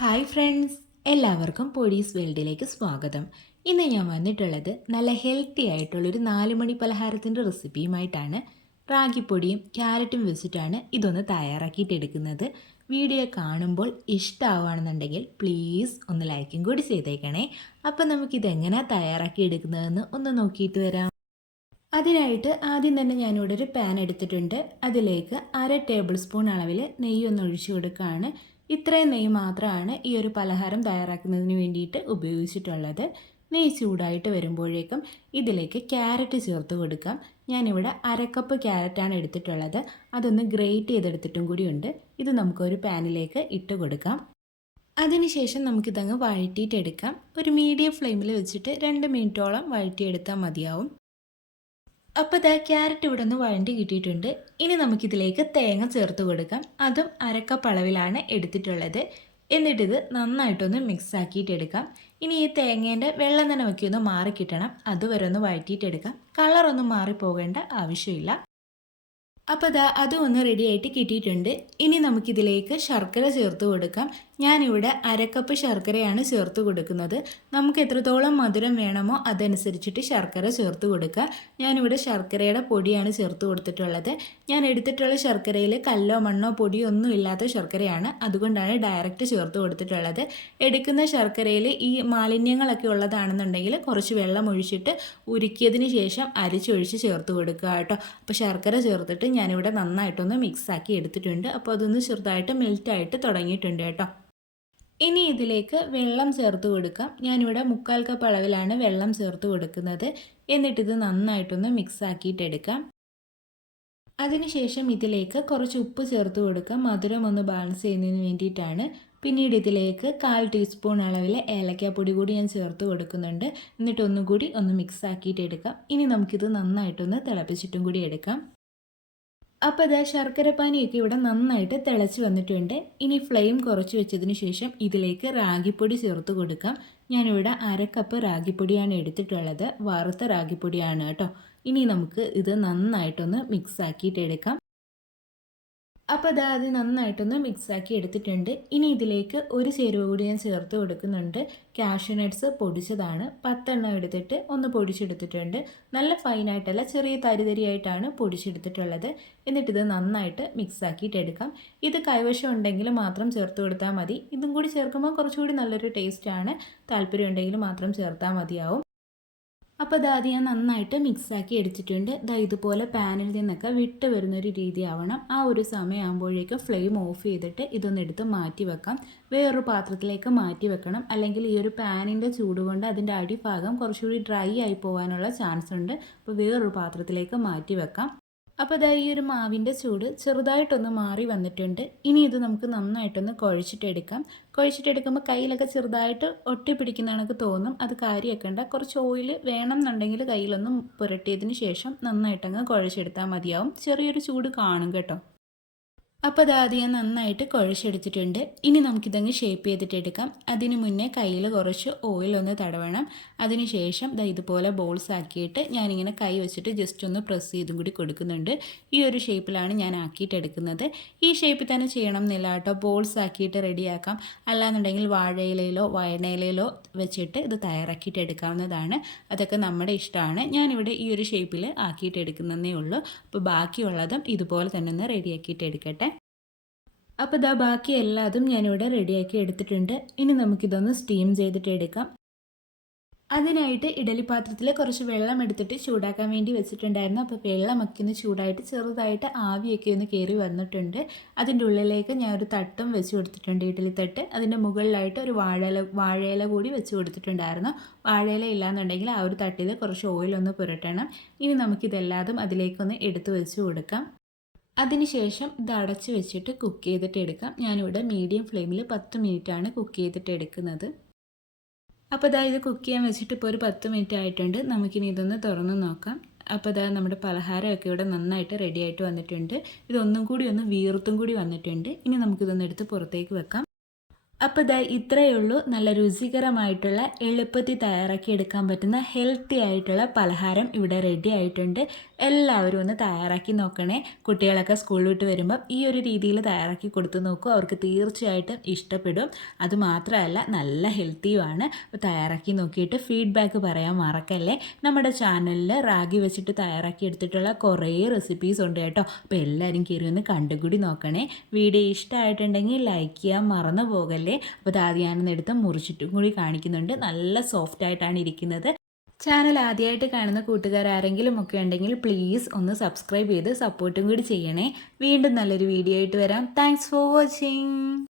Hi friends, എല്ലാവർക്കും പൊടീസ് വേൾഡിലേക്ക് സ്വാഗതം. ഇന്ന് ഞാൻ വന്നിട്ടുള്ളത് നല്ല ഹെൽത്തി ആയിട്ടുള്ളൊരു 4 മണി പലഹാരത്തിൻ്റെ റെസിപ്പിയുമായിട്ടാണ്. റാഗിപ്പൊടിയും ക്യാരറ്റും വെച്ചിട്ടാണ് ഇതൊന്ന് തയ്യാറാക്കിയിട്ടെടുക്കുന്നത്. വീഡിയോ കാണുമ്പോൾ ഇഷ്ടമാവുകയാണെന്നുണ്ടെങ്കിൽ പ്ലീസ് ഒന്ന് ലൈക്കും കൂടി ചെയ്തേക്കണേ. അപ്പം നമുക്കിതെങ്ങനെയാണ് തയ്യാറാക്കിയെടുക്കുന്നതെന്ന് ഒന്ന് നോക്കിയിട്ട് വരാം. അതിനായിട്ട് ആദ്യം തന്നെ ഞാനിവിടെ ഒരു പാൻ എടുത്തിട്ടുണ്ട്. അതിലേക്ക് 1/2 ടേബിൾ സ്പൂൺ അളവിൽ നെയ്യൊന്ന് ഒഴിച്ചു കൊടുക്കുകയാണ്. ഇത്രയും നെയ്യ് മാത്രമാണ് ഈ ഒരു പലഹാരം തയ്യാറാക്കുന്നതിന് വേണ്ടിയിട്ട് ഉപയോഗിച്ചിട്ടുള്ളത്. നെയ്യ് ചൂടായിട്ട് വരുമ്പോഴേക്കും ഇതിലേക്ക് ക്യാരറ്റ് ചേർത്ത് കൊടുക്കാം. ഞാനിവിടെ 1/2 കപ്പ് ക്യാരറ്റാണ് എടുത്തിട്ടുള്ളത്. അതൊന്ന് ഗ്രേറ്റ് ചെയ്തെടുത്തിട്ടും കൂടിയുണ്ട്. ഇത് നമുക്കൊരു പാനിലേക്ക് ഇട്ട് കൊടുക്കാം. അതിനുശേഷം നമുക്കിതങ്ങ് വഴറ്റിയിട്ടെടുക്കാം. ഒരു മീഡിയം ഫ്ലെയിമിൽ വെച്ചിട്ട് 2 മിനിറ്റോളം വഴറ്റിയെടുത്താൽ മതിയാവും. അപ്പോൾ ദാ ക്യാരറ്റ് ഇവിടെ നിന്ന് വഴണ്ടി കിട്ടിയിട്ടുണ്ട്. ഇനി നമുക്കിതിലേക്ക് തേങ്ങ ചേർത്ത് കൊടുക്കാം. അതും 1/2 കപ്പ് അളവിലാണ് എടുത്തിട്ടുള്ളത്. എന്നിട്ടിത് നന്നായിട്ടൊന്ന് മിക്സ് ആക്കിയിട്ടെടുക്കാം. ഇനി ഈ തേങ്ങേൻ്റെ വെള്ളം നനവൊക്കെ ഒന്ന് മാറിക്കിട്ടണം. അതുവരെ ഒന്ന് വഴറ്റിയിട്ടെടുക്കാം. കളറൊന്നും മാറിപ്പോകേണ്ട ആവശ്യമില്ല. അപ്പോൾ ദാ അതും ഒന്ന് റെഡി ആയിട്ട് കിട്ടിയിട്ടുണ്ട്. ഇനി നമുക്കിതിലേക്ക് ശർക്കര ചേർത്ത് കൊടുക്കാം. ഞാനിവിടെ 1/2 കപ്പ് ശർക്കരയാണ് ചേർത്ത് കൊടുക്കുന്നത്. നമുക്ക് എത്രത്തോളം മധുരം വേണമോ അതനുസരിച്ചിട്ട് ശർക്കര ചേർത്ത് കൊടുക്കുക. ഞാനിവിടെ ശർക്കരയുടെ പൊടിയാണ് ചേർത്ത് കൊടുത്തിട്ടുള്ളത്. ഞാൻ എടുത്തിട്ടുള്ള ശർക്കരയിൽ കല്ലോ മണ്ണോ പൊടിയോ ഒന്നും ഇല്ലാത്ത ശർക്കരയാണ്. അതുകൊണ്ടാണ് ഡയറക്റ്റ് ചേർത്ത് കൊടുത്തിട്ടുള്ളത്. എടുക്കുന്ന ശർക്കരയിൽ ഈ മാലിന്യങ്ങളൊക്കെ ഉള്ളതാണെന്നുണ്ടെങ്കിൽ കുറച്ച് വെള്ളം ഒഴിച്ചിട്ട് ഉരുക്കിയതിന് ശേഷം അരിച്ചൊഴിച്ച് ചേർത്ത് കൊടുക്കുക കേട്ടോ. അപ്പോൾ ശർക്കര ചേർത്തിട്ട് ഞാനിവിടെ നന്നായിട്ടൊന്ന് മിക്സാക്കി എടുത്തിട്ടുണ്ട്. അപ്പോൾ അതൊന്ന് ചെറുതായിട്ട് മെൽറ്റായിട്ട് തുടങ്ങിയിട്ടുണ്ട് കേട്ടോ. ഇനി ഇതിലേക്ക് വെള്ളം ചേർത്ത് കൊടുക്കാം. ഞാനിവിടെ 1/4 കപ്പ് അളവിലാണ് വെള്ളം ചേർത്ത് കൊടുക്കുന്നത്. എന്നിട്ടിത് നന്നായിട്ടൊന്ന് മിക്സ് ആക്കിയിട്ടെടുക്കാം. അതിനുശേഷം ഇതിലേക്ക് കുറച്ച് ഉപ്പ് ചേർത്ത് കൊടുക്കാം. മധുരം ഒന്ന് ബാലൻസ് ചെയ്യുന്നതിന് വേണ്ടിയിട്ടാണ്. പിന്നീട് ഇതിലേക്ക് 1/4 ടീസ്പൂൺ അളവിൽ ഏലക്കാപ്പൊടി കൂടി ഞാൻ ചേർത്ത് കൊടുക്കുന്നുണ്ട്. എന്നിട്ട് ഒന്നുകൂടി ഒന്ന് മിക്സ് ആക്കിയിട്ടെടുക്കാം. ഇനി നമുക്കിത് നന്നായിട്ടൊന്ന് തിളപ്പിച്ചിട്ടും കൂടി എടുക്കാം. അപ്പോൾ ഇതാ ശർക്കരപ്പാനിയൊക്കെ ഇവിടെ നന്നായിട്ട് തിളച്ച് വന്നിട്ടുണ്ട്. ഇനി ഫ്ലെയിം കുറച്ച് വെച്ചതിന് ശേഷം ഇതിലേക്ക് റാഗിപ്പൊടി ചേർത്ത് കൊടുക്കാം. ഞാനിവിടെ 1/2 കപ്പ് റാഗിപ്പൊടിയാണ് എടുത്തിട്ടുള്ളത്. വറുത്ത റാഗിപ്പൊടിയാണ് കേട്ടോ. ഇനി നമുക്ക് ഇത് നന്നായിട്ടൊന്ന് മിക്സ് ആക്കിയിട്ടെടുക്കാം. അപ്പോൾ അത് നന്നായിട്ടൊന്ന് മിക്സാക്കി എടുത്തിട്ടുണ്ട്. ഇനി ഇതിലേക്ക് ഒരു ചേരുവ കൂടി ഞാൻ ചേർത്ത് കൊടുക്കുന്നുണ്ട്. Cashew nuts പൊടിച്ചതാണ്. 10 എണ്ണം എടുത്തിട്ട് ഒന്ന് പൊടിച്ചെടുത്തിട്ടുണ്ട്. നല്ല ഫൈനായിട്ടല്ല, ചെറിയ തരിതരിയായിട്ടാണ് പൊടിച്ചെടുത്തിട്ടുള്ളത്. എന്നിട്ടിത് നന്നായിട്ട് മിക്സാക്കിയിട്ടെടുക്കാം. ഇത് കൈവശം ഉണ്ടെങ്കിൽ മാത്രം ചേർത്ത് കൊടുത്താൽ മതി. ഇതും കൂടി ചേർക്കുമ്പോൾ കുറച്ചുകൂടി നല്ലൊരു ടേസ്റ്റാണ്. താല്പര്യം ഉണ്ടെങ്കിൽ മാത്രം ചേർത്താൽ മതിയാവും. അപ്പോൾ അത് ഞാൻ നന്നായിട്ട് മിക്സാക്കി എടുത്തിട്ടുണ്ട്. ഇതുപോലെ പാനിൽ നിന്നൊക്കെ വിട്ട് വരുന്നൊരു രീതി ആവണം. ആ ഒരു സമയമാകുമ്പോഴേക്കും ഫ്ലെയിം ഓഫ് ചെയ്തിട്ട് ഇതൊന്ന് എടുത്ത് മാറ്റി വെക്കാം. വേറൊരു പാത്രത്തിലേക്ക് മാറ്റി വെക്കണം. അല്ലെങ്കിൽ ഈ ഒരു പാനിൻ്റെ ചൂട് കൊണ്ട് അതിൻ്റെ അടിഭാഗം കുറച്ചുകൂടി ഡ്രൈ ആയി പോകാനുള്ള ചാൻസ് ഉണ്ട്. അപ്പോൾ വേറൊരു പാത്രത്തിലേക്ക് മാറ്റി വെക്കാം. അപ്പോൾ ഈ ഒരു മാവിൻ്റെ ചൂട് ചെറുതായിട്ടൊന്ന് മാറി വന്നിട്ടുണ്ട്. ഇനി ഇത് നമുക്ക് നന്നായിട്ടൊന്ന് കുഴച്ചിട്ടെടുക്കാം. കുഴച്ചിട്ടെടുക്കുമ്പോൾ കയ്യിലൊക്കെ ചെറുതായിട്ട് ഒട്ടിപ്പിടിക്കുന്ന കണക്ക് തോന്നും. അത് കാര്യമാക്കണ്ട. കുറച്ച് ഓയിൽ വേണം എന്നുണ്ടെങ്കിൽ കയ്യിലൊന്ന് പുരട്ടിയതിന് ശേഷം നന്നായിട്ടങ്ങ് കുഴച്ചെടുത്താൽ മതിയാവും. ചെറിയൊരു ചൂട് കാണും കേട്ടോ. അപ്പോൾ അത് ഞാൻ നന്നായിട്ട് കുഴച്ചെടുത്തിട്ടുണ്ട്. ഇനി നമുക്കിതങ്ങ് ഷേപ്പ് ചെയ്തിട്ടെടുക്കാം. അതിന് മുന്നേ കയ്യിൽ കുറച്ച് ഓയിലൊന്ന് തടവണം. അതിനുശേഷം ഇതുപോലെ ബോൾസ് ആക്കിയിട്ട് ഞാനിങ്ങനെ കൈ വെച്ചിട്ട് ജസ്റ്റ് ഒന്ന് പ്രസ് ചെയ്തും കൂടി കൊടുക്കുന്നുണ്ട്. ഈ ഒരു ഷേപ്പിലാണ് ഞാൻ ആക്കിയിട്ടെടുക്കുന്നത്. ഈ ഷേപ്പിൽ തന്നെ ചെയ്യണം എന്നില്ല കേട്ടോ. ബോൾസ് ആക്കിയിട്ട് റെഡിയാക്കാം. അല്ലാന്നുണ്ടെങ്കിൽ വാഴയിലയിലോ വയണയിലയിലോ വെച്ചിട്ട് ഇത് തയ്യാറാക്കിയിട്ട് എടുക്കാവുന്നതാണ്. അതൊക്കെ നമ്മുടെ ഇഷ്ടമാണ്. ഞാനിവിടെ ഈ ഒരു ഷേപ്പിൽ ആക്കിയിട്ടെടുക്കുന്നതേ ഉള്ളൂ. അപ്പോൾ ബാക്കിയുള്ളതും ഇതുപോലെ തന്നെ ഒന്ന് റെഡിയാക്കിയിട്ട് എടുക്കട്ടെ. അപ്പോൾ ബാക്കി എല്ലാതും ഞാനിവിടെ റെഡിയാക്കി എടുത്തിട്ടുണ്ട്. ഇനി നമുക്കിതൊന്ന് സ്റ്റീം ചെയ്തിട്ട് എടുക്കാം. അതിനായിട്ട് ഇഡലി പാത്രത്തിൽ കുറച്ച് വെള്ളം എടുത്തിട്ട് ചൂടാക്കാൻ വേണ്ടി വെച്ചിട്ടുണ്ടായിരുന്നു. അപ്പോൾ വെള്ളമൊക്കെ ഒന്ന് ചൂടായിട്ട് ചെറുതായിട്ട് ആവിയൊക്കെ ഒന്ന് കയറി വന്നിട്ടുണ്ട്. അതിൻ്റെ ഉള്ളിലേക്ക് ഞാൻ ഒരു തട്ടും വെച്ച് കൊടുത്തിട്ടുണ്ട്, ഇഡലി തട്ട്. അതിൻ്റെ മുകളിലായിട്ട് ഒരു വാഴയില കൂടി വെച്ച് കൊടുത്തിട്ടുണ്ടായിരുന്നു. വാഴയില ഇല്ലാന്നുണ്ടെങ്കിൽ ആ ഒരു തട്ടിൽ കുറച്ച് ഓയിലൊന്ന് പുരട്ടണം. ഇനി നമുക്കിതെല്ലാതും അതിലേക്കൊന്ന് എടുത്ത് വെച്ച് കൊടുക്കാം. അതിനുശേഷം ഇത് അടച്ച് വെച്ചിട്ട് കുക്ക് ചെയ്തിട്ട് എടുക്കാം. ഞാനിവിടെ മീഡിയം ഫ്ലെയിമിൽ 10 മിനിറ്റാണ് കുക്ക് ചെയ്തിട്ട് എടുക്കുന്നത്. അപ്പോൾ ഇത് കുക്ക് ചെയ്യാൻ വെച്ചിട്ട് ഇപ്പോൾ ഒരു 10 മിനിറ്റ് ആയിട്ടുണ്ട്. നമുക്കിനി ഇതൊന്ന് തുറന്ന് നോക്കാം. അപ്പോൾ നമ്മുടെ പലഹാരമൊക്കെ ഇവിടെ നന്നായിട്ട് റെഡി ആയിട്ട് വന്നിട്ടുണ്ട്. ഇതൊന്നും കൂടി ഒന്ന് വീർത്തും കൂടി വന്നിട്ടുണ്ട്. ഇനി നമുക്കിതൊന്ന് എടുത്ത് പുറത്തേക്ക് വെക്കാം. അപ്പോൾ ഇത്രയേ ഉള്ളൂ. നല്ല രുചികരമായിട്ടുള്ള എളുപ്പത്തിൽ തയ്യാറാക്കി എടുക്കാൻ പറ്റുന്ന ഹെൽത്തി ആയിട്ടുള്ള പലഹാരം ഇവിടെ റെഡി ആയിട്ടുണ്ട്. എല്ലാവരും ഒന്ന് തയ്യാറാക്കി നോക്കണേ. കുട്ടികളൊക്കെ സ്കൂൾ വിട്ട് വരുമ്പം ഈ ഒരു രീതിയിൽ തയ്യാറാക്കി കൊടുത്തു നോക്കൂ. അവർക്ക് തീർച്ചയായിട്ടും ഇഷ്ടപ്പെടും. അതുമാത്രമല്ല നല്ല ഹെൽത്തിയുമാണ്. അപ്പോൾ തയ്യാറാക്കി നോക്കിയിട്ട് ഫീഡ്ബാക്ക് പറയാൻ മറക്കല്ലേ. നമ്മുടെ ചാനലിൽ റാഗി വെച്ചിട്ട് തയ്യാറാക്കി എടുത്തിട്ടുള്ള കുറേ റെസിപ്പീസ് ഉണ്ട് കേട്ടോ. അപ്പോൾ എല്ലാവരും കയറി ഒന്ന് കണ്ടുകൂടി നോക്കണേ. വീഡിയോ ഇഷ്ടമായിട്ടുണ്ടെങ്കിൽ ലൈക്ക് ചെയ്യാൻ മറന്നു പോകല്ലേ. അപ്പോൾ അത് ആദ്യം ഞാനൊന്ന് എടുത്ത് മുറിച്ചിട്ടും കൂടി കാണിക്കുന്നുണ്ട്. നല്ല സോഫ്റ്റ് ആയിട്ടാണ് ഇരിക്കുന്നത്. ചാനൽ ആദ്യമായിട്ട് കാണുന്ന കൂട്ടുകാരാരെങ്കിലും ഒക്കെ ഉണ്ടെങ്കിൽ പ്ലീസ് ഒന്ന് സബ്സ്ക്രൈബ് ചെയ്ത് സപ്പോർട്ടും കൂടി ചെയ്യണേ. വീണ്ടും നല്ലൊരു വീഡിയോ ആയിട്ട് വരാം. Thanks for watching.